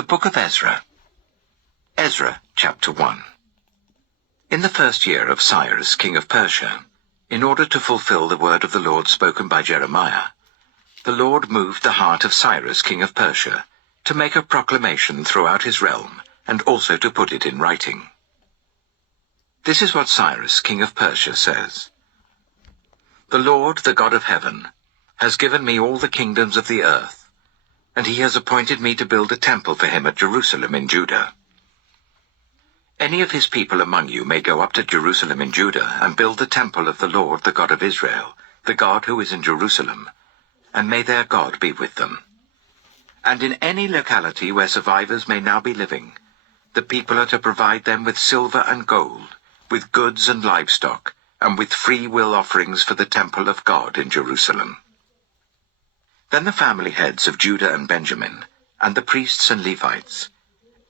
The Book of Ezra. Ezra, chapter 1. In the first year of Cyrus, king of Persia, in order to fulfill the word of the Lord spoken by Jeremiah, the Lord moved the heart of Cyrus, king of Persia, to make a proclamation throughout his realm, and also to put it in writing. This is what Cyrus, king of Persia, says. The Lord, the God of heaven, has given me all the kingdoms of the earth, and he has appointed me to build a temple for him at Jerusalem in Judah. Any of his people among you may go up to Jerusalem in Judah and build the temple of the Lord, the God of Israel, the God who is in Jerusalem, and may their God be with them. And in any locality where survivors may now be living, the people are to provide them with silver and gold, with goods and livestock, and with free will offerings for the temple of God in Jerusalem. Then the family heads of Judah and Benjamin, and the priests and Levites,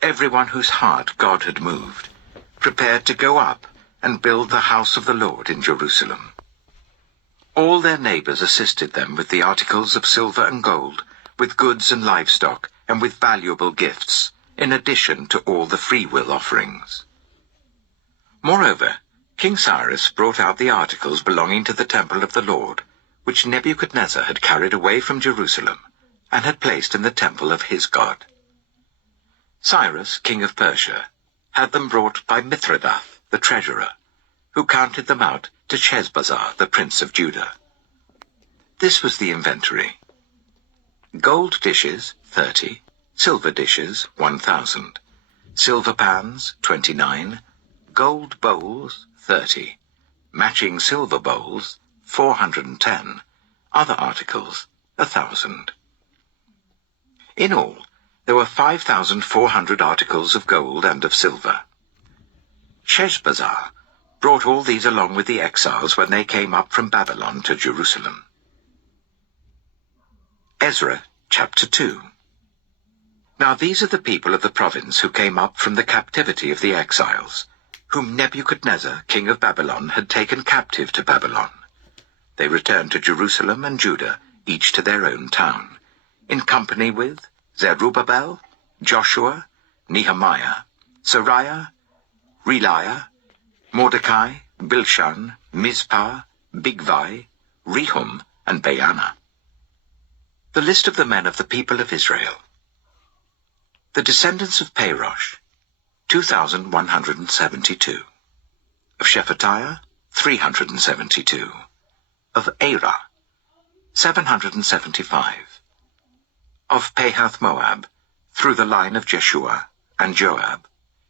everyone whose heart God had moved, prepared to go up and build the house of the Lord in Jerusalem. All their neighbors assisted them with the articles of silver and gold, with goods and livestock, and with valuable gifts, in addition to all the freewill offerings. Moreover, King Cyrus brought out the articles belonging to the temple of the Lord, which Nebuchadnezzar had carried away from Jerusalem, and had placed in the temple of his God. Cyrus, king of Persia, had them brought by Mithredath, the treasurer, who counted them out to Sheshbazzar, the prince of Judah. This was the inventory. Gold dishes, 30, silver dishes, 1,000, silver pans, 29, gold bowls, 30, matching silver bowls, 410, other articles, 1,000. In all, there were 5,400 articles of gold and of silver. Sheshbazzar brought all these along with the exiles when they came up from Babylon to Jerusalem. Ezra, chapter 2. Now these are the people of the province who came up from the captivity of the exiles, whom Nebuchadnezzar, king of Babylon, had taken captive to Babylon. They returned to Jerusalem and Judah, each to their own town, in company with Zerubbabel, Joshua, Nehemiah, Sariah, Reliah, Mordecai, Bilshan, Mizpah, Bigvai, Rehum, and Baanah. The list of the men of the people of Israel. The descendants of Parosh, 2,172. Of Shephatiah, 372. Of Erah, 775. Of Pahath-Moab, through the line of Jeshua and Joab,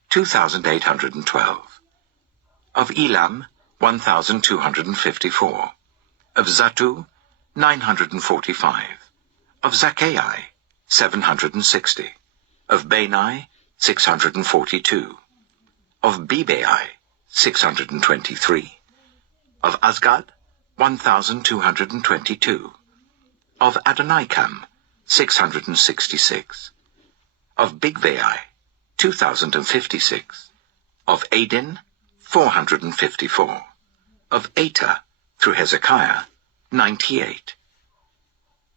2,812. Of Elam, 1,254. Of Zattu, 945. Of Zaccai, 760. Of Bani, 642. Of Bebai, 623. Of Azgad, 1,222. Of Adonikam, 666. Of Bigvai, 2,056. Of Adin, 454. Of Eta, through Hezekiah, 98.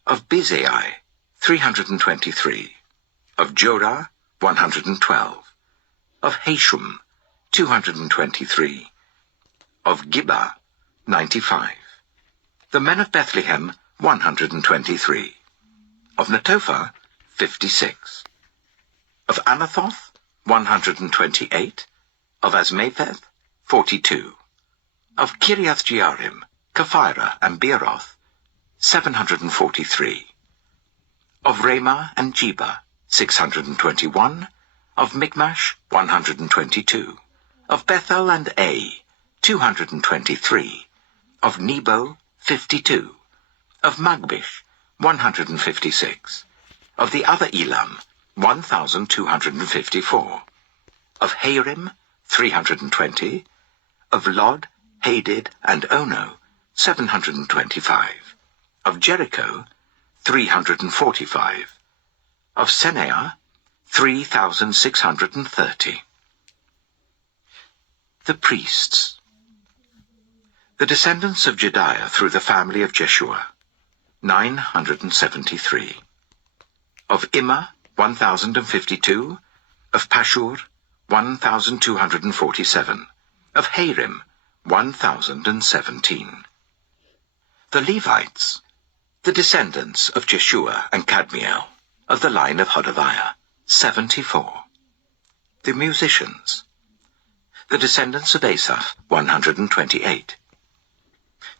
Of Bizai, 323. Of Jorah, 112. Of Hashum, 223. Of Gibbah, 95. The men of Bethlehem, 123. Of Netophah, 56. Of Anathoth, 128. Of Azmapheth, 42. Of Kiriath-Jearim, Kephirah, and Beeroth, 743. Of Ramah and Jeba, 621. Of Michmash, 122. Of Bethel and Ai, 223. Of Nebo, 52. Of Magbish, 156. Of the other Elam, 1,254. Of Harim, 320. Of Lod, Hadid, and Ono, 725. Of Jericho, 345. Of Seneah, 3,630. The priests. The descendants of Jediah through the family of Jeshua, 973. Of Immer, 1,052, of Pashur, 1,247, of Harim, 1,017. The Levites, the descendants of Jeshua and Kadmiel, of the line of Hodaviah, 74. The musicians, the descendants of Asaph, 128.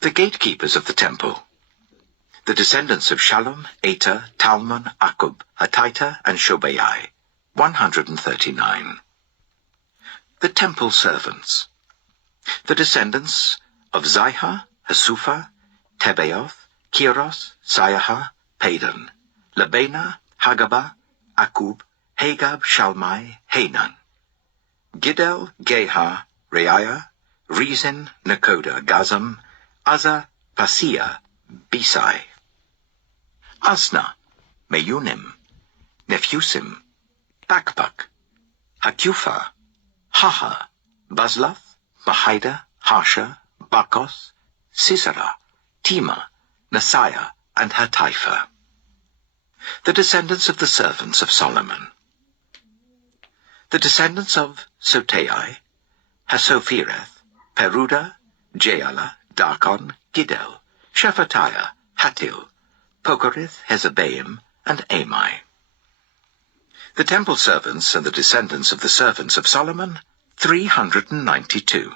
The gatekeepers of the temple, the descendants of Shallum, Ater, Talmon, Akub, Hatita, and Shobai, 139. The temple servants, the descendants of Zihah, Hasupha, Tebaoth, Kiros, Siaha, Padan, Labana, Hagabah, Akub, Hagab, Shalmai, Hanan, Giddel, Gehar, Reiah, Rezin, Nakoda, Gazam, Azza, Pasia, Besai, Asna, Meunim, Nephusim, Bakbak, Hakupha, Haha, Bazlath, Mahida, Harsha, Bakos, Sisera, Tema, Nasiah, and Hatipha. The descendants of the servants of Solomon. The descendants of Sotai, Hasophireth, Peruda, Jaala, Darkon, Giddel, Shephatiah, Hattil, Pokereth, Hezebaim, and Amai. The temple servants and the descendants of the servants of Solomon, 392.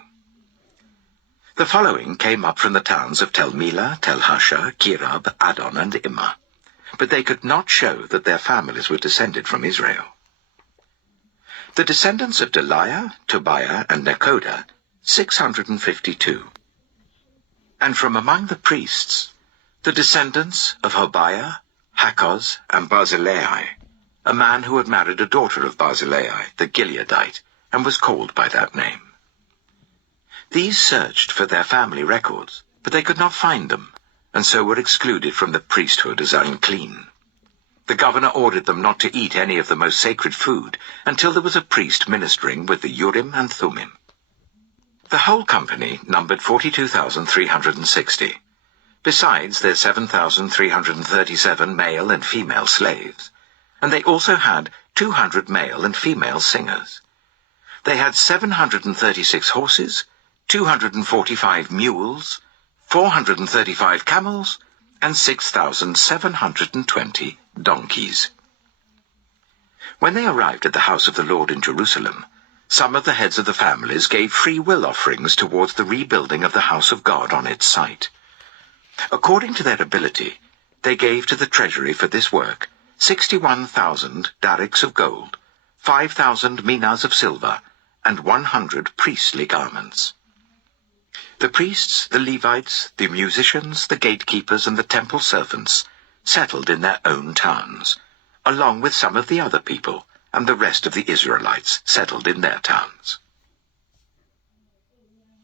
The following came up from the towns of Tel Melah, Tel Harsha, Kirab, Adon, and Immer, but they could not show that their families were descended from Israel. The descendants of Deliah, Tobiah, and Nekoda, 652. And from among the priests, the descendants of Hobiah, Hakkoz, and Barzillai, a man who had married a daughter of Barzillai, the Gileadite, and was called by that name. These searched for their family records, but they could not find them, and so were excluded from the priesthood as unclean. The governor ordered them not to eat any of the most sacred food until there was a priest ministering with the Urim and Thummim. The whole company numbered 42,360, besides their 7,337 male and female slaves, and they also had 200 male and female singers. They had 736 horses, 245 mules, 435 camels, and 6,720 donkeys. When they arrived at the house of the Lord in Jerusalem, some of the heads of the families gave free will offerings towards the rebuilding of the house of God on its site. According to their ability, they gave to the treasury for this work 61,000 darics of gold, 5,000 minas of silver, and 100 priestly garments. The priests, the Levites, the musicians, the gatekeepers, and the temple servants settled in their own towns, along with some of the other people, and the rest of the Israelites settled in their towns.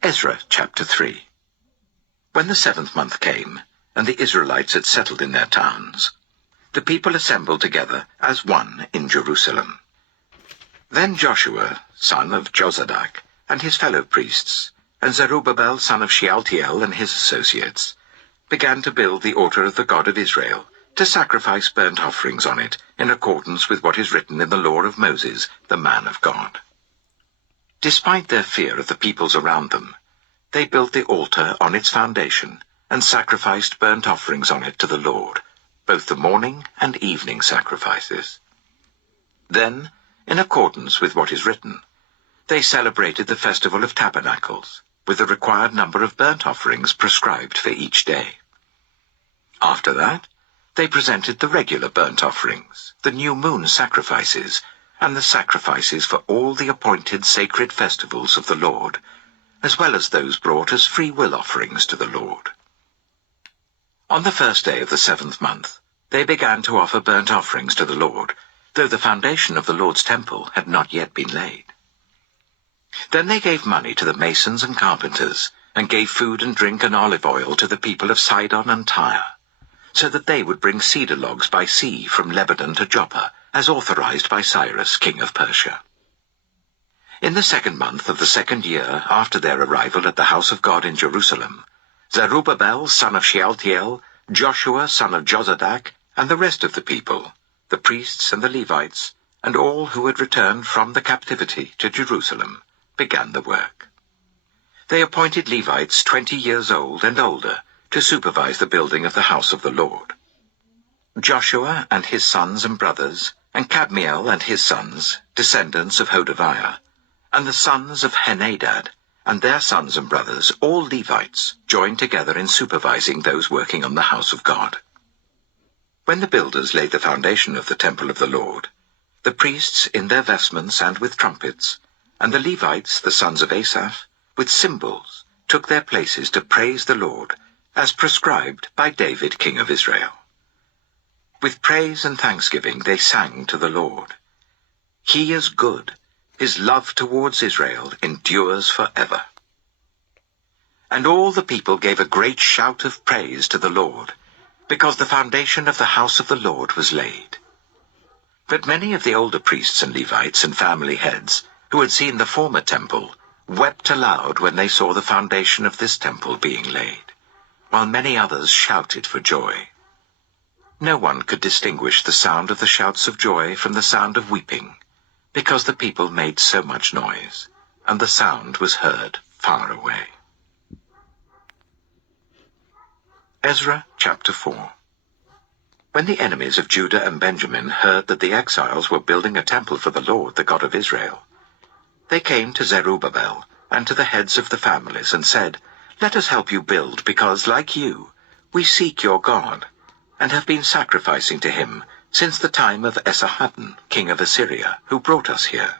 Ezra chapter 3. When the 7th month came, and the Israelites had settled in their towns, the people assembled together as one in Jerusalem. Then Joshua, son of Jozadak, and his fellow priests, and Zerubbabel, son of Shealtiel, and his associates, began to build the altar of the God of Israel, to sacrifice burnt offerings on it, in accordance with what is written in the law of Moses, the man of God. Despite their fear of the peoples around them, they built the altar on its foundation, and sacrificed burnt offerings on it to the Lord, both the morning and evening sacrifices. Then, in accordance with what is written, they celebrated the festival of tabernacles, with the required number of burnt offerings prescribed for each day. After that, they presented the regular burnt offerings, the new moon sacrifices, and the sacrifices for all the appointed sacred festivals of the Lord, as well as those brought as free will offerings to the Lord. On the first day of the 7th month, they began to offer burnt offerings to the Lord, though the foundation of the Lord's temple had not yet been laid. Then they gave money to the masons and carpenters, and gave food and drink and olive oil to the people of Sidon and Tyre, so that they would bring cedar logs by sea from Lebanon to Joppa, as authorized by Cyrus, king of Persia. In the 2nd month of the 2nd year after their arrival at the house of God in Jerusalem, Zerubbabel, son of Shealtiel, Joshua, son of Jozadak, and the rest of the people, the priests and the Levites, and all who had returned from the captivity to Jerusalem, began the work. They appointed Levites 20 years old and older to supervise the building of the house of the Lord. Joshua and his sons and brothers, and Kadmiel and his sons, descendants of Hodaviah, and the sons of Henadad, and their sons and brothers, all Levites, joined together in supervising those working on the house of God. When the builders laid the foundation of the temple of the Lord, the priests in their vestments and with trumpets, and the Levites, the sons of Asaph, with cymbals, took their places to praise the Lord, as prescribed by David king of Israel. With praise and thanksgiving they sang to the Lord. He is good. His love towards Israel endures forever. And all the people gave a great shout of praise to the Lord, because the foundation of the house of the Lord was laid. But many of the older priests and Levites and family heads, who had seen the former temple, wept aloud when they saw the foundation of this temple being laid, while many others shouted for joy. No one could distinguish the sound of the shouts of joy from the sound of weeping, because the people made so much noise, and the sound was heard far away. Ezra chapter 4. When the enemies of Judah and Benjamin heard that the exiles were building a temple for the Lord, the God of Israel, they came to Zerubbabel and to the heads of the families and said, Let us help you build, because, like you, we seek your God, and have been sacrificing to him since the time of Esarhaddon, king of Assyria, who brought us here.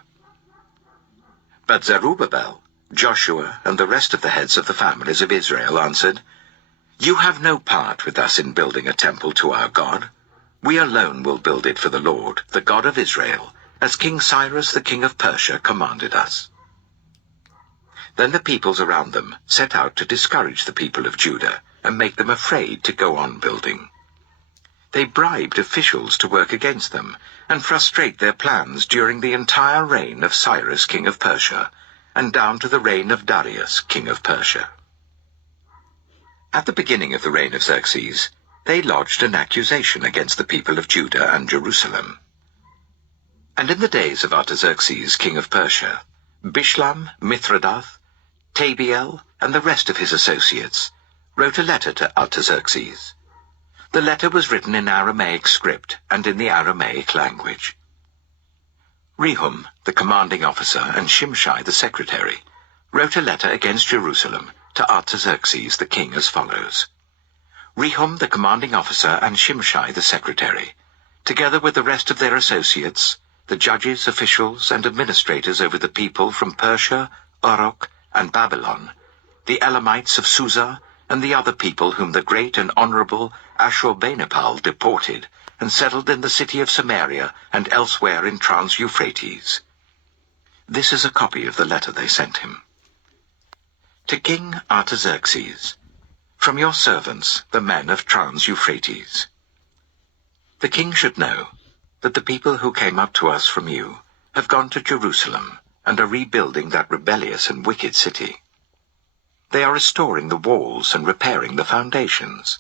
But Zerubbabel, Joshua, and the rest of the heads of the families of Israel answered, You have no part with us in building a temple to our God. We alone will build it for the Lord, the God of Israel, as King Cyrus the king of Persia commanded us. Then the peoples around them set out to discourage the people of Judah and make them afraid to go on building. They bribed officials to work against them and frustrate their plans during the entire reign of Cyrus king of Persia and down to the reign of Darius king of Persia. At the beginning of the reign of Xerxes, they lodged an accusation against the people of Judah and Jerusalem. And in the days of Artaxerxes king of Persia, Bishlam, Mithridath, Tabiel, and the rest of his associates wrote a letter to Artaxerxes. The letter was written in Aramaic script and in the Aramaic language. Rehum, the commanding officer, and Shimshai, the secretary, wrote a letter against Jerusalem to Artaxerxes the king as follows. Rehum, the commanding officer, and Shimshai, the secretary, together with the rest of their associates, the judges, officials, and administrators over the people from Persia, Uruk, and Babylon, the Elamites of Susa, and the other people whom the great and honorable Ashurbanipal deported and settled in the city of Samaria and elsewhere in Trans-Euphrates. This is a copy of the letter they sent him. To King Artaxerxes, from your servants, the men of Trans-Euphrates. The king should know that the people who came up to us from you have gone to Jerusalem and are rebuilding that rebellious and wicked city. They are restoring the walls and repairing the foundations.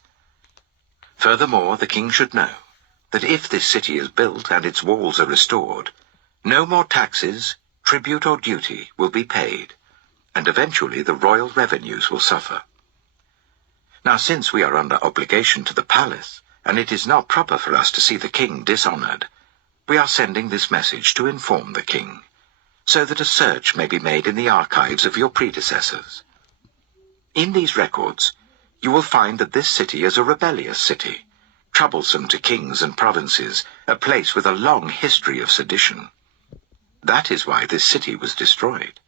Furthermore, the king should know that if this city is built and its walls are restored, no more taxes, tribute or duty will be paid, and eventually the royal revenues will suffer. Now, since we are under obligation to the palace, and it is not proper for us to see the king dishonored, we are sending this message to inform the king, so that a search may be made in the archives of your predecessors. In these records, you will find that this city is a rebellious city, troublesome to kings and provinces, a place with a long history of sedition. That is why this city was destroyed.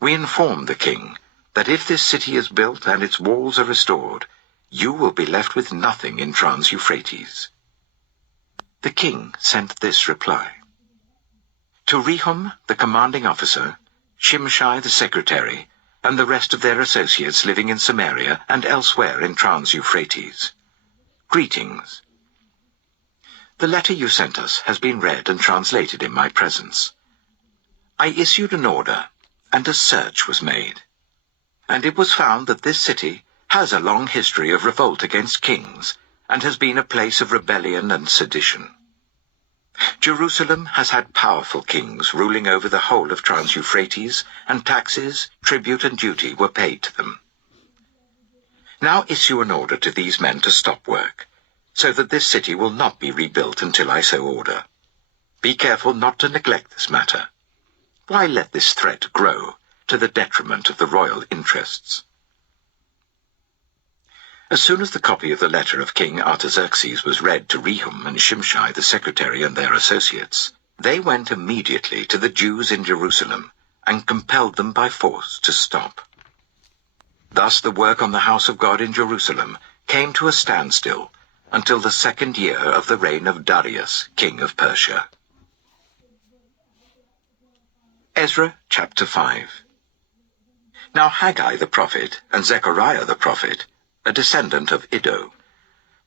We inform the king that if this city is built and its walls are restored, you will be left with nothing in Trans-Euphrates. The king sent this reply. To Rehum, the commanding officer, Shimshai the secretary, and the rest of their associates living in Samaria and elsewhere in Trans-Euphrates. Greetings. The letter you sent us has been read and translated in my presence. I issued an order, and a search was made. And it was found that this city has a long history of revolt against kings, and has been a place of rebellion and sedition. Jerusalem has had powerful kings ruling over the whole of Trans-Euphrates, and taxes, tribute and duty were paid to them. Now issue an order to these men to stop work, so that this city will not be rebuilt until I so order. Be careful not to neglect this matter. Why let this threat grow to the detriment of the royal interests? As soon as the copy of the letter of King Artaxerxes was read to Rehum and Shimshai the secretary and their associates, they went immediately to the Jews in Jerusalem and compelled them by force to stop. Thus the work on the house of God in Jerusalem came to a standstill until the 2nd year of the reign of Darius, king of Persia. Ezra chapter 5. Now Haggai the prophet and Zechariah the prophet, a descendant of Iddo,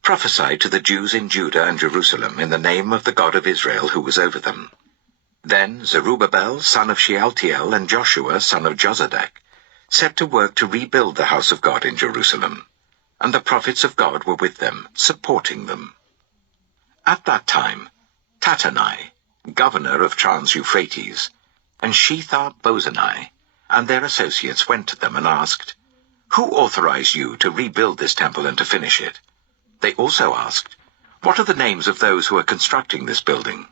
prophesied to the Jews in Judah and Jerusalem in the name of the God of Israel who was over them. Then Zerubbabel, son of Shealtiel, and Joshua, son of Jozadak, set to work to rebuild the house of God in Jerusalem, and the prophets of God were with them, supporting them. At that time, Tattenai, governor of Trans-Euphrates, and Shethar-Bozenai, and their associates went to them and asked, "Who authorized you to rebuild this temple and to finish it?" They also asked, "What are the names of those who are constructing this building?"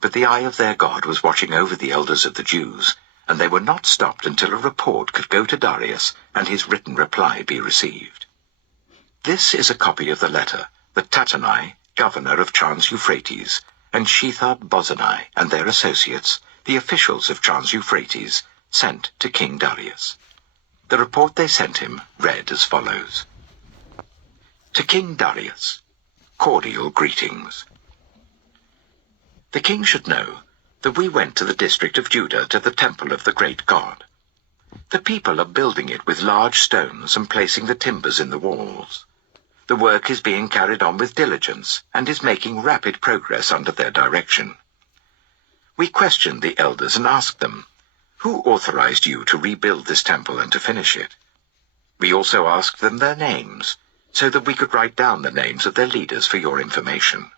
But the eye of their God was watching over the elders of the Jews, and they were not stopped until a report could go to Darius and his written reply be received. This is a copy of the letter that Tattenai, governor of Trans-Euphrates, and Shethar-Bozenai and their associates, the officials of Trans-Euphrates, sent to King Darius. The report they sent him read as follows. To King Darius, cordial greetings. The king should know that we went to the district of Judah to the temple of the great God. The people are building it with large stones and placing the timbers in the walls. The work is being carried on with diligence and is making rapid progress under their direction. We questioned the elders and asked them, "Who authorized you to rebuild this temple and to finish it?" We also asked them their names, so that we could write down the names of their leaders for your information.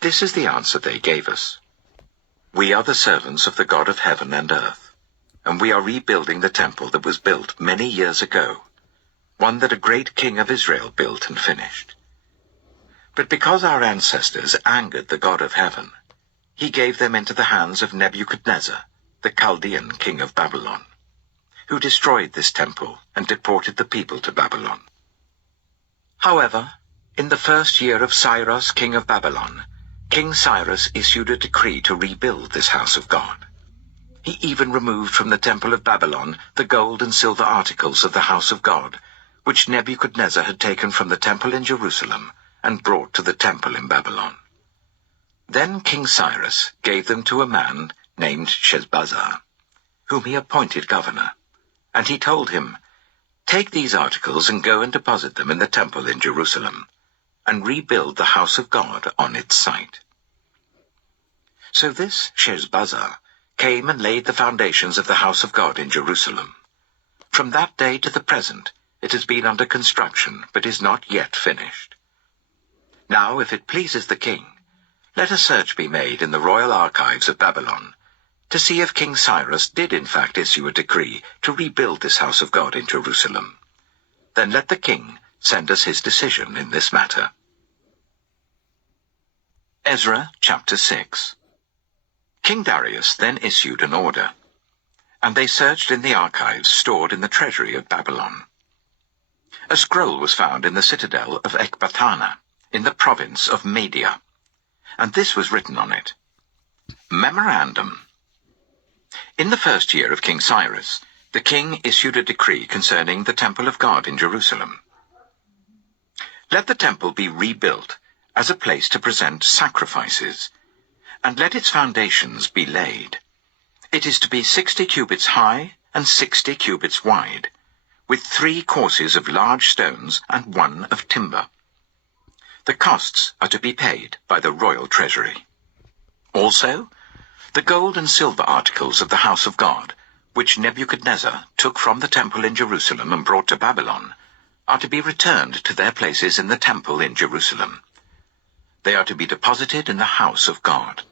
This is the answer they gave us. We are the servants of the God of heaven and earth, and we are rebuilding the temple that was built many years ago, one that a great king of Israel built and finished. But because our ancestors angered the God of heaven, he gave them into the hands of Nebuchadnezzar, the Chaldean king of Babylon, who destroyed this temple and deported the people to Babylon. However, in the 1st year of Cyrus, king of Babylon, King Cyrus issued a decree to rebuild this house of God. He even removed from the temple of Babylon the gold and silver articles of the house of God, which Nebuchadnezzar had taken from the temple in Jerusalem and brought to the temple in Babylon. Then King Cyrus gave them to a man named Sheshbazzar, whom he appointed governor, and he told him, "Take these articles and go and deposit them in the temple in Jerusalem, and rebuild the house of God on its site." So this Sheshbazzar came and laid the foundations of the house of God in Jerusalem. From that day to the present it has been under construction, but is not yet finished. Now, if it pleases the king, let a search be made in the royal archives of Babylon, to see if King Cyrus did in fact issue a decree to rebuild this house of God in Jerusalem. Then let the king send us his decision in this matter. Ezra chapter 6. King Darius then issued an order, and they searched in the archives stored in the treasury of Babylon. A scroll was found in the citadel of Ecbatana, in the province of Media, and this was written on it. Memorandum. In the 1st year of King Cyrus, the king issued a decree concerning the temple of God in Jerusalem. Let the temple be rebuilt as a place to present sacrifices, and let its foundations be laid. It is to be 60 cubits high and 60 cubits wide, with 3 courses of large stones and 1 of timber. The costs are to be paid by the royal treasury. Also, the gold and silver articles of the house of God, which Nebuchadnezzar took from the temple in Jerusalem and brought to Babylon, are to be returned to their places in the temple in Jerusalem. They are to be deposited in the house of God.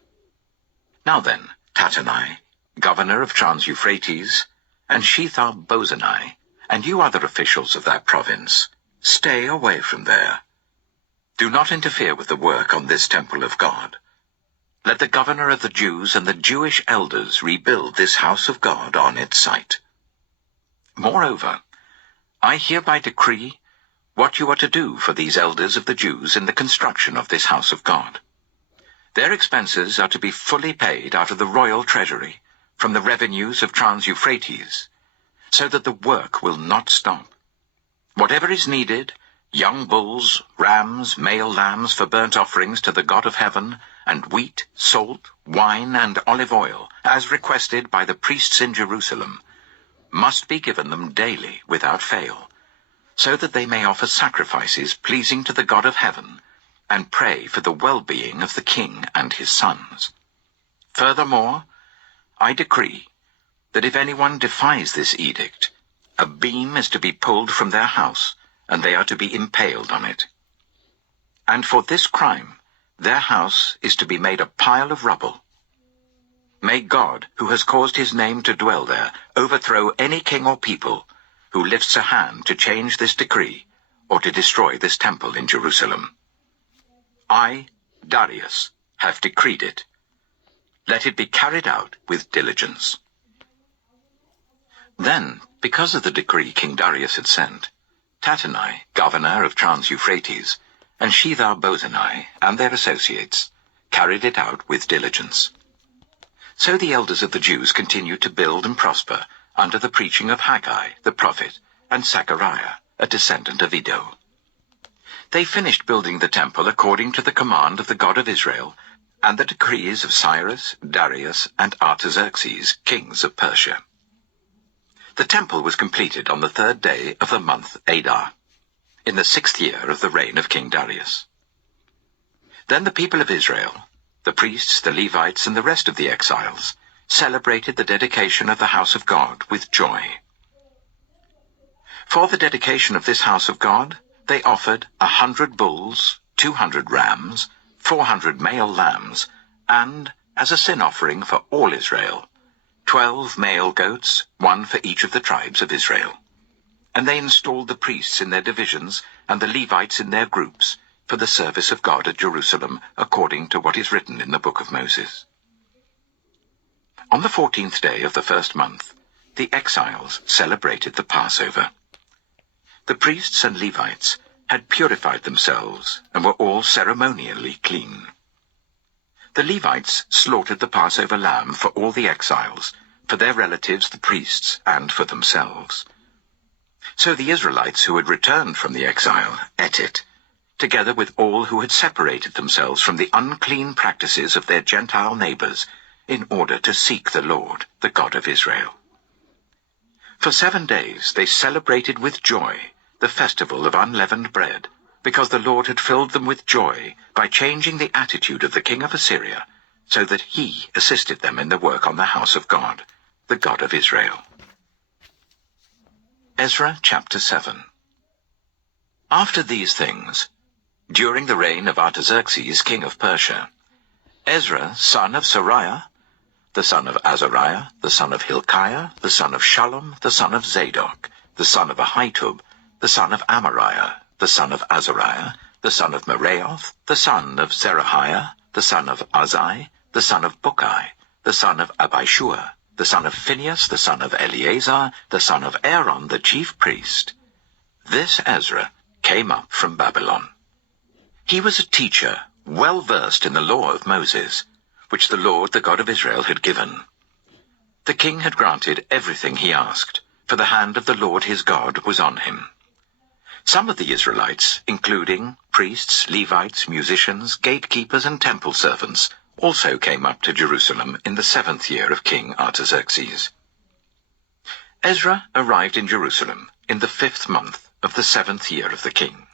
Now then, Tattenai, governor of Trans-Euphrates, and Shethar-Bozenai, and you other officials of that province, stay away from there. Do not interfere with the work on this temple of God. Let the governor of the Jews and the Jewish elders rebuild this house of God on its site. Moreover, I hereby decree what you are to do for these elders of the Jews in the construction of this house of God. Their expenses are to be fully paid out of the royal treasury, from the revenues of Trans-Euphrates, so that the work will not stop. Whatever is needed, young bulls, rams, male lambs for burnt offerings to the God of heaven, and wheat, salt, wine, and olive oil, as requested by the priests in Jerusalem, must be given them daily without fail, so that they may offer sacrifices pleasing to the God of heaven, and pray for the well-being of the king and his sons. Furthermore, I decree that if anyone defies this edict, a beam is to be pulled from their house, and they are to be impaled on it. And for this crime, their house is to be made a pile of rubble. May God, who has caused his name to dwell there, overthrow any king or people who lifts a hand to change this decree or to destroy this temple in Jerusalem. I, Darius, have decreed it. Let it be carried out with diligence. Then, because of the decree King Darius had sent, Tattenai, governor of Trans-Euphrates, and Shethar-Bozenai and their associates carried it out with diligence. So the elders of the Jews continued to build and prosper under the preaching of Haggai the prophet and Zechariah, a descendant of Iddo. They finished building the temple according to the command of the God of Israel and the decrees of Cyrus, Darius, and Artaxerxes, kings of Persia. The temple was completed on the 3rd day of the month Adar, in the 6th year of the reign of King Darius. Then the people of Israel, the priests, the Levites, and the rest of the exiles, celebrated the dedication of the house of God with joy. For the dedication of this house of God, they offered 100 bulls, 200 rams, 400 male lambs, and, as a sin offering for all Israel, 12 male goats, one for each of the tribes of Israel. And they installed the priests in their divisions and the Levites in their groups for the service of God at Jerusalem, according to what is written in the book of Moses. On the 14th day of the 1st month, the exiles celebrated the Passover. The priests and Levites had purified themselves and were all ceremonially clean. The Levites slaughtered the Passover lamb for all the exiles, for their relatives the priests, and for themselves. So the Israelites who had returned from the exile ate it, together with all who had separated themselves from the unclean practices of their Gentile neighbors, in order to seek the Lord, the God of Israel. For 7 days they celebrated with joy the festival of unleavened bread, because the Lord had filled them with joy by changing the attitude of the king of Assyria, so that he assisted them in the work on the house of God, the God of Israel. Ezra chapter 7. After these things, during the reign of Artaxerxes, king of Persia, Ezra, son of Sariah, the son of Azariah, the son of Hilkiah, the son of Shallum, the son of Zadok, the son of Ahitub, the son of Amariah, the son of Azariah, the son of Meraioth, the son of Zerahiah, the son of Azai, the son of Bukai, the son of Abishua, the son of Phinehas, the son of Eleazar, the son of Aaron, the chief priest. This Ezra came up from Babylon. He was a teacher, well versed in the law of Moses, which the Lord, the God of Israel, had given. The king had granted everything he asked, for the hand of the Lord his God was on him. Some of the Israelites, including priests, Levites, musicians, gatekeepers, and temple servants, also came up to Jerusalem in the 7th year of King Artaxerxes. Ezra arrived in Jerusalem in the 5th month of the 7th year of the king.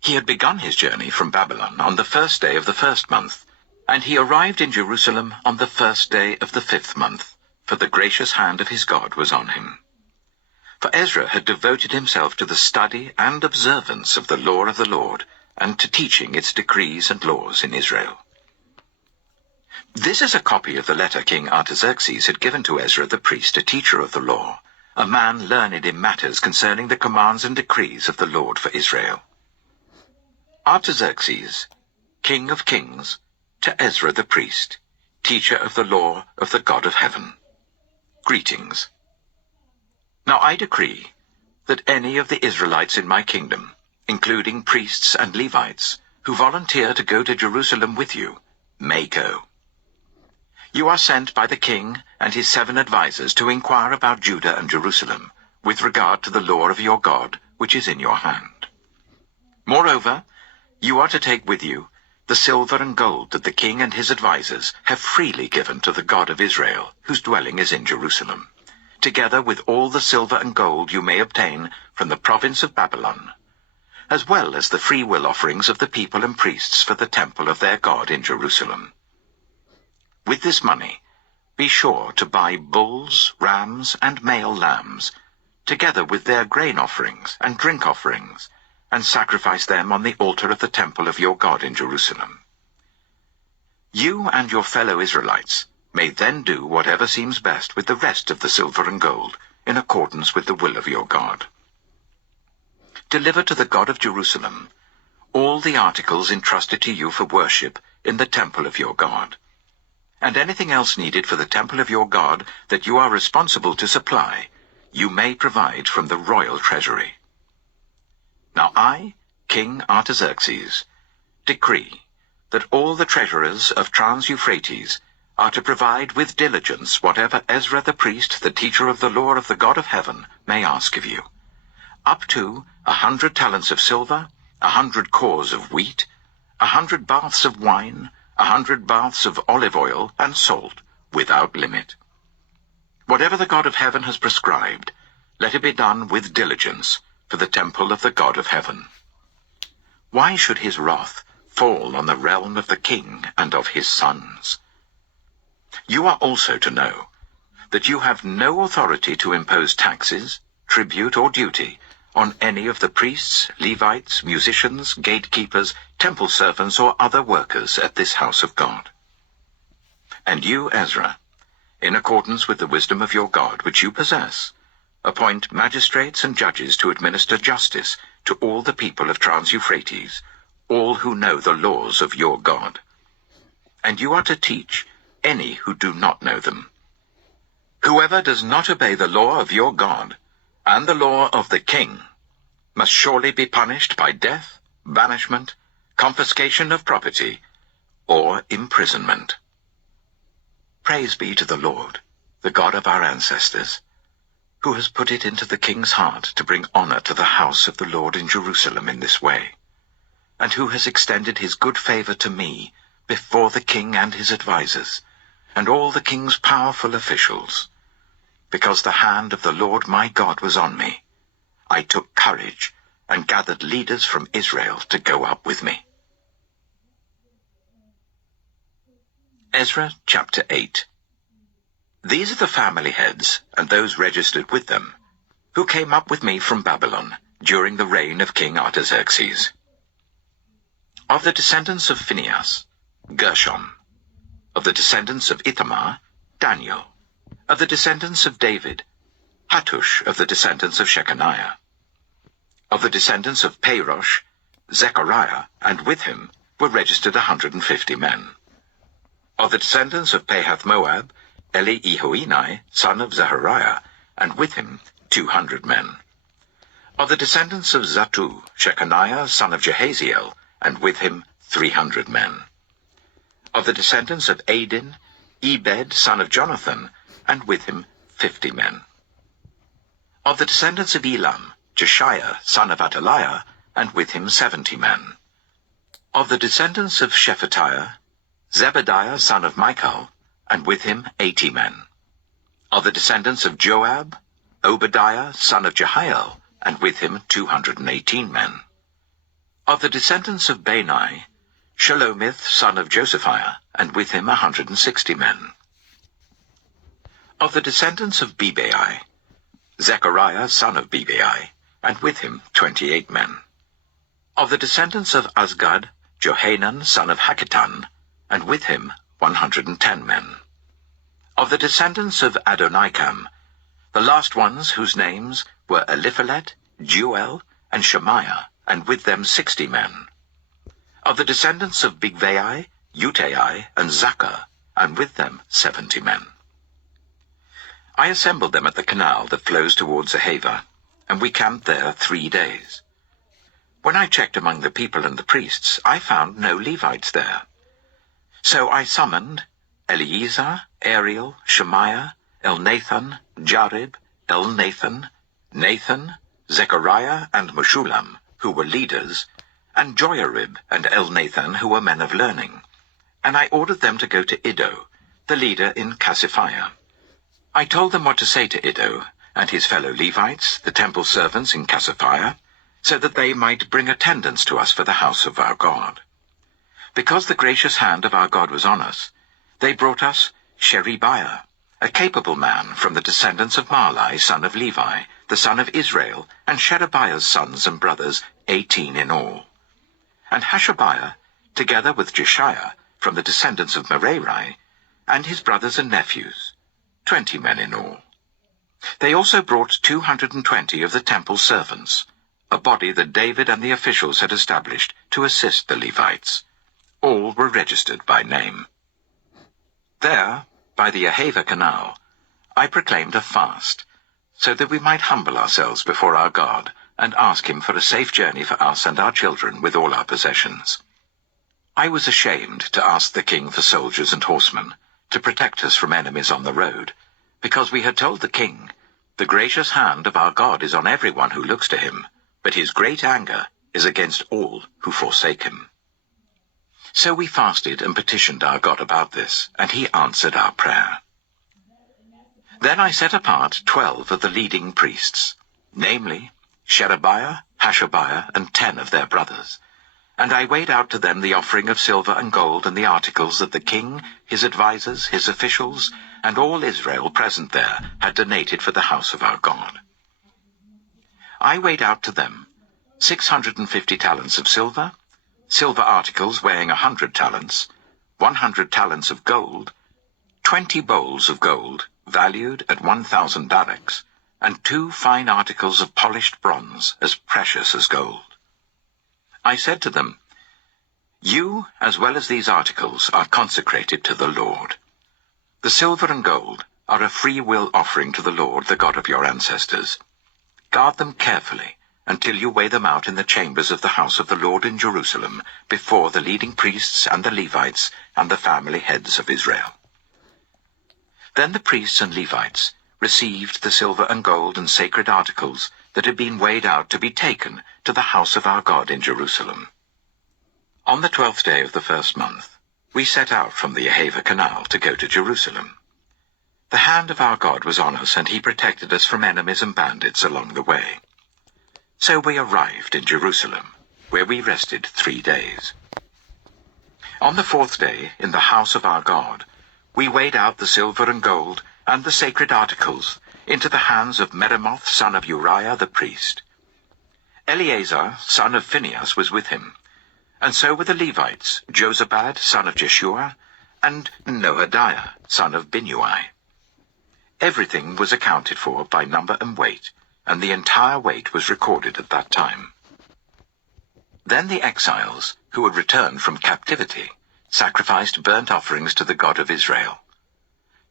He had begun his journey from Babylon on the 1st day of the 1st month, and he arrived in Jerusalem on the 1st day of the 5th month, for the gracious hand of his God was on him. For Ezra had devoted himself to the study and observance of the law of the Lord, and to teaching its decrees and laws in Israel. This is a copy of the letter King Artaxerxes had given to Ezra the priest, a teacher of the law, a man learned in matters concerning the commands and decrees of the Lord for Israel. Artaxerxes, King of Kings, to Ezra the priest, teacher of the law of the God of heaven. Greetings. Now I decree that any of the Israelites in my kingdom, including priests and Levites, who volunteer to go to Jerusalem with you, may go. You are sent by the king and his 7 advisers to inquire about Judah and Jerusalem, with regard to the law of your God, which is in your hand. Moreover, you are to take with you the silver and gold that the king and his advisers have freely given to the God of Israel, whose dwelling is in Jerusalem, together with all the silver and gold you may obtain from the province of Babylon, as well as the freewill offerings of the people and priests for the temple of their God in Jerusalem. With this money, be sure to buy bulls, rams, and male lambs, together with their grain offerings and drink offerings, and sacrifice them on the altar of the temple of your God in Jerusalem. You and your fellow Israelites may then do whatever seems best with the rest of the silver and gold, in accordance with the will of your God. Deliver to the God of Jerusalem all the articles entrusted to you for worship in the temple of your God, and anything else needed for the temple of your God that you are responsible to supply, you may provide from the royal treasury. Now I, King Artaxerxes, decree that all the treasurers of Trans-Euphrates are to provide with diligence whatever Ezra the priest, the teacher of the law of the God of heaven, may ask of you, up to 100 talents of silver, 100 cors of wheat, 100 baths of wine, 100 baths of olive oil and salt, without limit. Whatever the God of heaven has prescribed, let it be done with diligence for the temple of the God of heaven. Why should his wrath fall on the realm of the king and of his sons? You are also to know that you have no authority to impose taxes, tribute, or duty on any of the priests, Levites, musicians, gatekeepers, temple servants, or other workers at this house of God. And you, Ezra, in accordance with the wisdom of your God which you possess, appoint magistrates and judges to administer justice to all the people of Trans-Euphrates, all who know the laws of your God. And you are to teach any who do not know them. Whoever does not obey the law of your God and the law of the king must surely be punished by death, banishment, confiscation of property, or imprisonment. Praise be to the Lord, the God of our ancestors, who has put it into the king's heart to bring honor to the house of the Lord in Jerusalem in this way, and who has extended his good favor to me before the king and his advisers, and all the king's powerful officials. Because the hand of the Lord my God was on me, I took courage and gathered leaders from Israel to go up with me. Ezra chapter 8. These are the family heads, and those registered with them, who came up with me from Babylon during the reign of King Artaxerxes. Of the descendants of Phinehas, Gershom. Of the descendants of Ithamar, Daniel. Of the descendants of David, Hattush. Of the descendants of Shechaniah. Of the descendants of Parosh, Zechariah, and with him were registered 150 men. Of the descendants of Pahath-Moab, Eli-Ehoenai, son of Zechariah, and with him 200 men. Of the descendants of Zattu, Shechaniah, son of Jehaziel, and with him 300 men. Of the descendants of Adin, Ebed, son of Jonathan, and with him 50 men. Of the descendants of Elam, Jeshiah, son of Ataliah, and with him 70 men. Of the descendants of Shephatiah, Zebediah, son of Michael, and with him 80 men. Of the descendants of Joab, Obadiah, son of Jehiel, and with him 218 men. Of the descendants of Bani, Shelomith, son of Josephiah, and with him 160 men. Of the descendants of Bebai, Zechariah, son of Bebai, and with him 28 men. Of the descendants of Azgad, Johanan son of Hakkitan, and with him 110 men. Of the descendants of Adonikam, the last ones whose names were Eliphalet, Jeuel, and Shemaiah, and with them 60 men. Of the descendants of Bigvai, Utai, and Zakkar, and with them 70 men. I assembled them at the canal that flows towards Ahava, and we camped there 3 days. When I checked among the people and the priests, I found no Levites there. So I summoned Eleazar, Ariel, Shemaiah, Elnathan, Jarib, Elnathan, Nathan, Zechariah, and Meshullam, who were leaders, and Joiarib and Elnathan, who were men of learning. And I ordered them to go to Iddo, the leader in Cassiphia. I told them what to say to Iddo and his fellow Levites, the temple servants in Cassiphia, so that they might bring attendance to us for the house of our God. Because the gracious hand of our God was on us, they brought us Sherebiah, a capable man from the descendants of Mahli, son of Levi, the son of Israel, and Sherebiah's sons and brothers, 18 in all. And Hashabiah, together with Jeshiah, from the descendants of Merari, and his brothers and nephews, 20 men in all. They also brought 220 of the temple servants, a body that David and the officials had established to assist the Levites. All were registered by name. There, by the Ahava canal, I proclaimed a fast, so that we might humble ourselves before our God and ask him for a safe journey for us and our children with all our possessions. I was ashamed to ask the king for soldiers and horsemen to protect us from enemies on the road, because we had told the king, "The gracious hand of our God is on everyone who looks to him, but his great anger is against all who forsake him." So we fasted and petitioned our God about this, and he answered our prayer. Then I set apart 12 of the leading priests, namely Sherebiah, Hashabiah, and 10 of their brothers, and I weighed out to them the offering of silver and gold and the articles that the king, his advisers, his officials, and all Israel present there had donated for the house of our God. I weighed out to them 650 talents of silver, silver articles weighing 100 talents, 100 talents of gold, 20 bowls of gold, valued at 1,000 dareks, and 2 fine articles of polished bronze, as precious as gold. I said to them, "You, as well as these articles, are consecrated to the Lord. The silver and gold are a free will offering to the Lord, the God of your ancestors. Guard them carefully until you weigh them out in the chambers of the house of the Lord in Jerusalem, before the leading priests and the Levites and the family heads of Israel." Then the priests and Levites received the silver and gold and sacred articles that had been weighed out to be taken to the house of our God in Jerusalem. On the 12th day of the first month, we set out from the Ahava canal to go to Jerusalem. The hand of our God was on us, and he protected us from enemies and bandits along the way. So we arrived in Jerusalem, where we rested 3 days. On the 4th day, in the house of our God, we weighed out the silver and gold and the sacred articles into the hands of Meremoth, son of Uriah the priest. Eleazar, son of Phinehas, was with him, and so were the Levites, Jozabad, son of Jeshua, and Noadiah, son of Binnui. Everything was accounted for by number and weight, and the entire weight was recorded at that time. Then the exiles, who had returned from captivity, sacrificed burnt offerings to the God of Israel.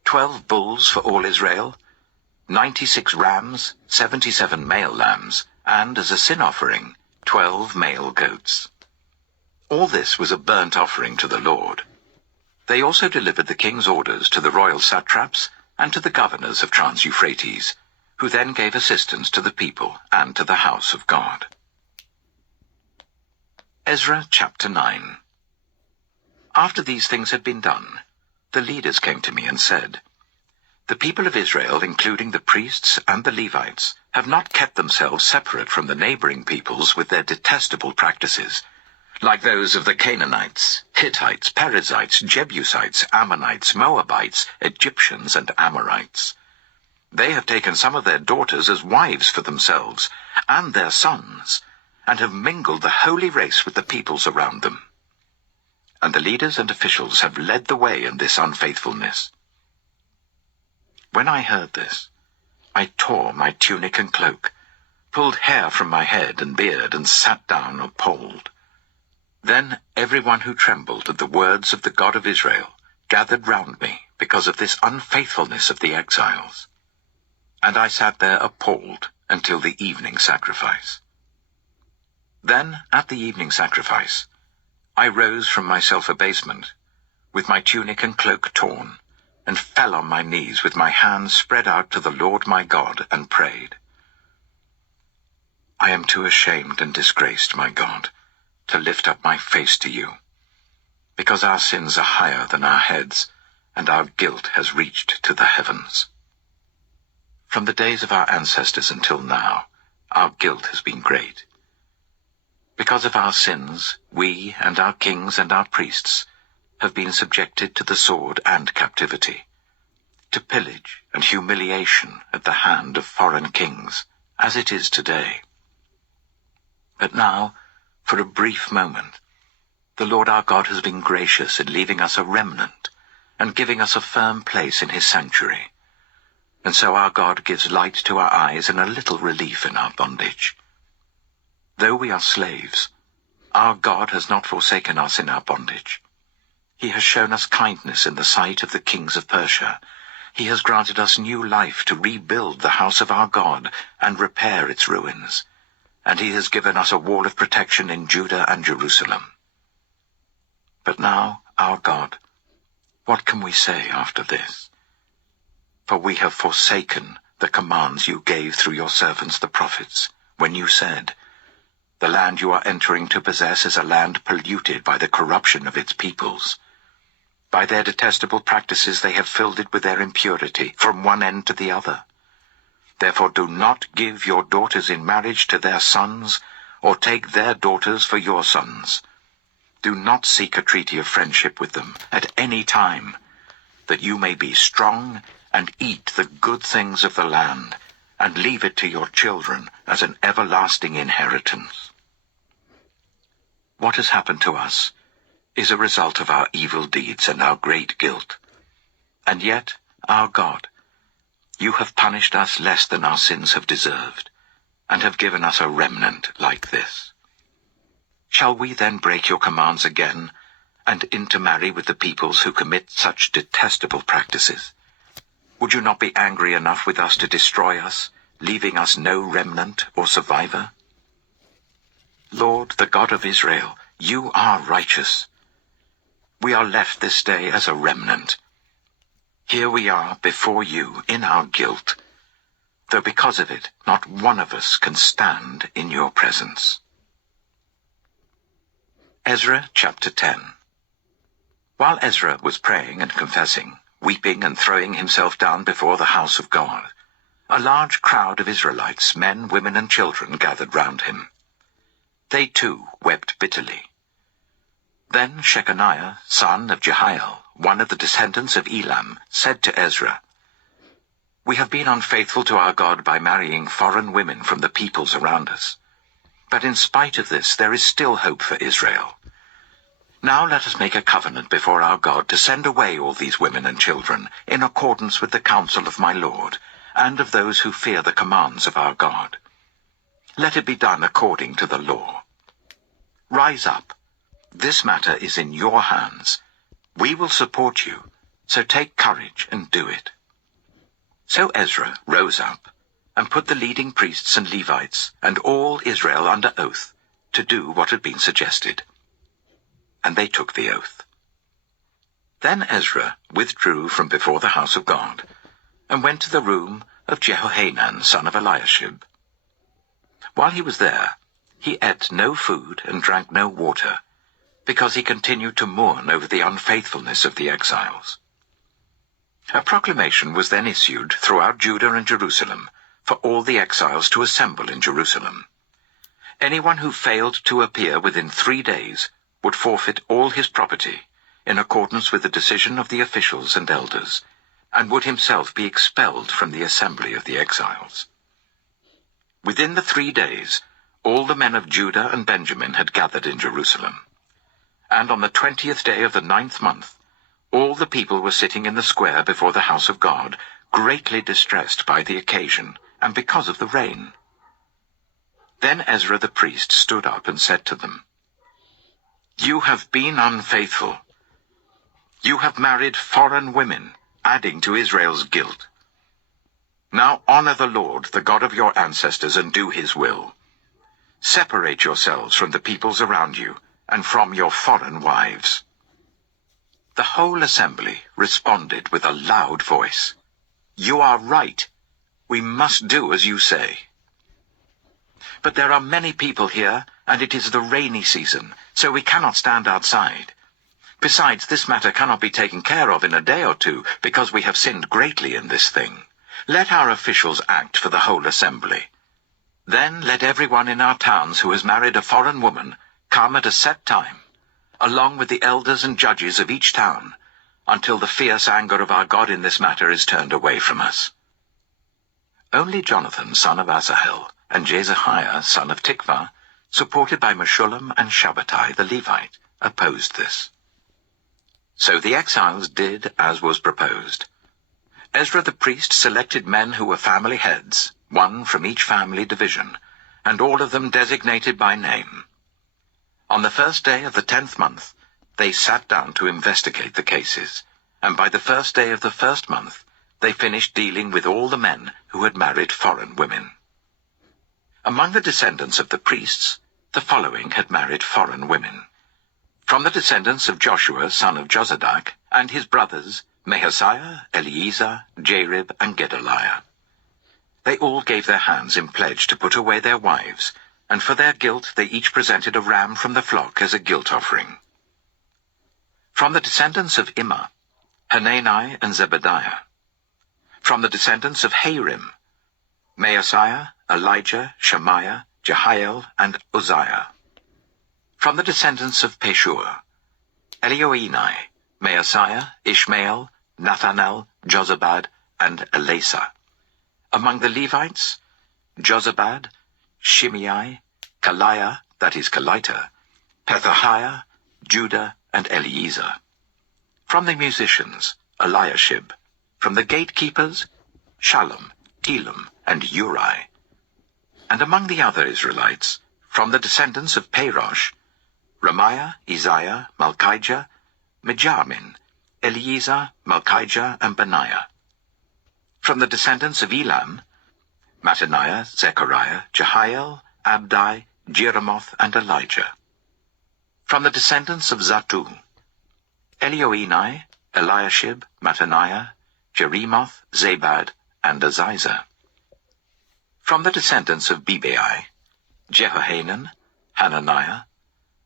12 bulls for all Israel, 96 rams, 77 male lambs, and as a sin offering, 12 male goats. All this was a burnt offering to the Lord. They also delivered the king's orders to the royal satraps and to the governors of Trans-Euphrates, who then gave assistance to the people and to the house of God. Ezra chapter 9. After these things had been done, the leaders came to me and said, "The people of Israel, including the priests and the Levites, have not kept themselves separate from the neighboring peoples with their detestable practices, like those of the Canaanites, Hittites, Perizzites, Jebusites, Ammonites, Moabites, Egyptians, and Amorites. They have taken some of their daughters as wives for themselves, and their sons, and have mingled the holy race with the peoples around them. And the leaders and officials have led the way in this unfaithfulness. When I heard this, I tore my tunic and cloak, pulled hair from my head and beard, and sat down appalled. Then everyone who trembled at the words of the God of Israel gathered round me because of this unfaithfulness of the exiles. And I sat there appalled until the evening sacrifice. Then, at the evening sacrifice, I rose from my self-abasement, with my tunic and cloak torn, and fell on my knees with my hands spread out to the Lord my God, and prayed. I am too ashamed and disgraced, my God, to lift up my face to you, because our sins are higher than our heads, and our guilt has reached to the heavens. From the days of our ancestors until now, our guilt has been great. Because of our sins, we and our kings and our priests have been subjected to the sword and captivity, to pillage and humiliation at the hand of foreign kings, as it is today. But now, for a brief moment, the Lord our God has been gracious in leaving us a remnant and giving us a firm place in his sanctuary. And so our God gives light to our eyes and a little relief in our bondage. Though we are slaves, our God has not forsaken us in our bondage. He has shown us kindness in the sight of the kings of Persia. He has granted us new life to rebuild the house of our God and repair its ruins. And he has given us a wall of protection in Judah and Jerusalem. But now, our God, what can we say after this? For we have forsaken the commands you gave through your servants the prophets, when you said, "The land you are entering to possess is a land polluted by the corruption of its peoples. By their detestable practices they have filled it with their impurity, from one end to the other. Therefore do not give your daughters in marriage to their sons, or take their daughters for your sons. Do not seek a treaty of friendship with them at any time, that you may be strong and eat the good things of the land, and leave it to your children as an everlasting inheritance." What has happened to us is a result of our evil deeds and our great guilt. And yet, our God, you have punished us less than our sins have deserved, and have given us a remnant like this. Shall we then break your commands again, and intermarry with the peoples who commit such detestable practices? Would you not be angry enough with us to destroy us, leaving us no remnant or survivor? Lord, the God of Israel, you are righteous. We are left this day as a remnant. Here we are before you in our guilt, though because of it not one of us can stand in your presence. Ezra chapter 10. While Ezra was praying and confessing, weeping and throwing himself down before the house of God, a large crowd of Israelites, men, women, and children, gathered round him. They too wept bitterly. Then Shechaniah, son of Jehiel, one of the descendants of Elam, said to Ezra, "We have been unfaithful to our God by marrying foreign women from the peoples around us. But in spite of this, there is still hope for Israel. Now let us make a covenant before our God to send away all these women and children, in accordance with the counsel of my Lord, and of those who fear the commands of our God. Let it be done according to the law. Rise up. This matter is in your hands. We will support you, so take courage and do it." So Ezra rose up, and put the leading priests and Levites, and all Israel under oath, to do what had been suggested. And they took the oath. Then Ezra withdrew from before the house of God, and went to the room of Jehohanan, son of Eliashib. While he was there, he ate no food and drank no water, because he continued to mourn over the unfaithfulness of the exiles. A proclamation was then issued throughout Judah and Jerusalem for all the exiles to assemble in Jerusalem. Anyone who failed to appear within 3 days would forfeit all his property, in accordance with the decision of the officials and elders, and would himself be expelled from the assembly of the exiles. Within the 3 days, all the men of Judah and Benjamin had gathered in Jerusalem. And on the 20th day of the 9th month, all the people were sitting in the square before the house of God, greatly distressed by the occasion, and because of the rain. Then Ezra the priest stood up and said to them, "You have been unfaithful. You have married foreign women, adding to Israel's guilt. Now honor the Lord, the God of your ancestors, and do his will. Separate yourselves from the peoples around you, and from your foreign wives." The whole assembly responded with a loud voice, "You are right. We must do as you say. But there are many people here, and it is the rainy season, so we cannot stand outside. Besides, this matter cannot be taken care of in a day or two, because we have sinned greatly in this thing. Let our officials act for the whole assembly. Then let everyone in our towns who has married a foreign woman come at a set time, along with the elders and judges of each town, until the fierce anger of our God in this matter is turned away from us." Only Jonathan, son of Asahel, and Jezahiah, son of Tikvah, supported by Meshullam and Shabbatai the Levite, opposed this. So the exiles did as was proposed. Ezra the priest selected men who were family heads, one from each family division, and all of them designated by name. On the first day of the 10th month, they sat down to investigate the cases, and by the first day of the first month, they finished dealing with all the men who had married foreign women. Among the descendants of the priests, the following had married foreign women. From the descendants of Joshua, son of Jozadak, and his brothers, Mahasiah, Eleazar, Jarib, and Gedaliah. They all gave their hands in pledge to put away their wives, and for their guilt they each presented a ram from the flock as a guilt offering. From the descendants of Immer, Hanani and Zebediah. From the descendants of Harim, Maaseiah, Elijah, Shemaiah, Jehiel, and Uzziah. From the descendants of Pashur, Elioenai, Maaseiah, Ishmael, Nathanael, Jozabad, and Elasa. Among the Levites, Jozabad, Shimei, Kaliah, that is Kalita, Pethahiah, Judah, and Eliezer. From the musicians, Eliashib. From the gatekeepers, Shallum, Elam, and Uri. And among the other Israelites, from the descendants of Parosh, Ramiah, Isaiah, Malchijah, Mijamin, Eliezer, Malchijah, and Benaiah. From the descendants of Elam, Mattaniah, Zechariah, Jehiel, Abdi, Jeremoth, and Elijah. From the descendants of Zattu, Elioenai, Eliashib, Mattaniah, Jeremoth, Zabad, and Aziza. From the descendants of Bebai, Jehohanan, Hananiah,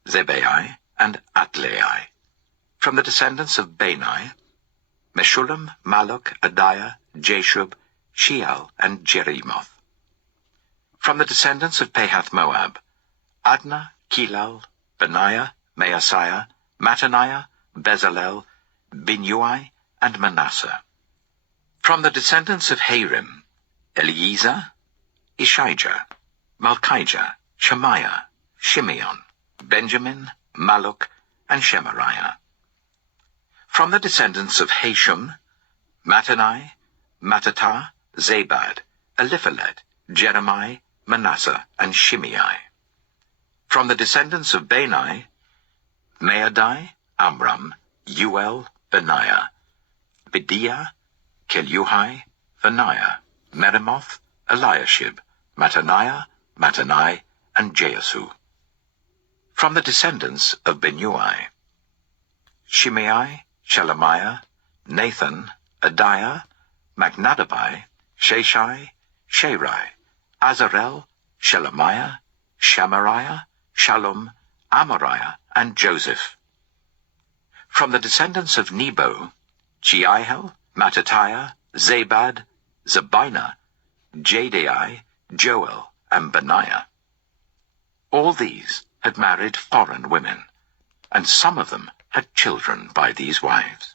Zebai, and Atlai. From the descendants of Bani, Meshullam, Maluk, Adiah, Jashub, Sheal, and Jeremoth. From the descendants of Pahath-Moab, Adnah, Kilal, Benaiah, Maaseiah, Mattaniah, Bezalel, Binnui, and Manasseh. From the descendants of Harim, Eliezer, Ishijah, Malchijah, Shemaiah, Shimeon, Benjamin, Maluk, and Shemariah. From the descendants of Hashum, Mattenai, Mattatah, Zabad, Eliphalet, Jeremiah, Manasseh, and Shimei. From the descendants of Bani, Maadai, Amram, Uel, Benaiah, Bediah, Keluhi, Benaiah, Meremoth, Eliashib, Mattaniah, Mattanai, and Jeasu. From the descendants of Binnui, Shimei, Shelemiah, Nathan, Adiah, Magnadabai, Sheshai, Sherai, Azarel, Shelemiah, Shamariah, Shallum, Amariah, and Joseph. From the descendants of Nebo, Jehiel, Mattatiah, Zabad, Zabinah, Jadai, Joel, and Benaiah. All these had married foreign women, and some of them had children by these wives.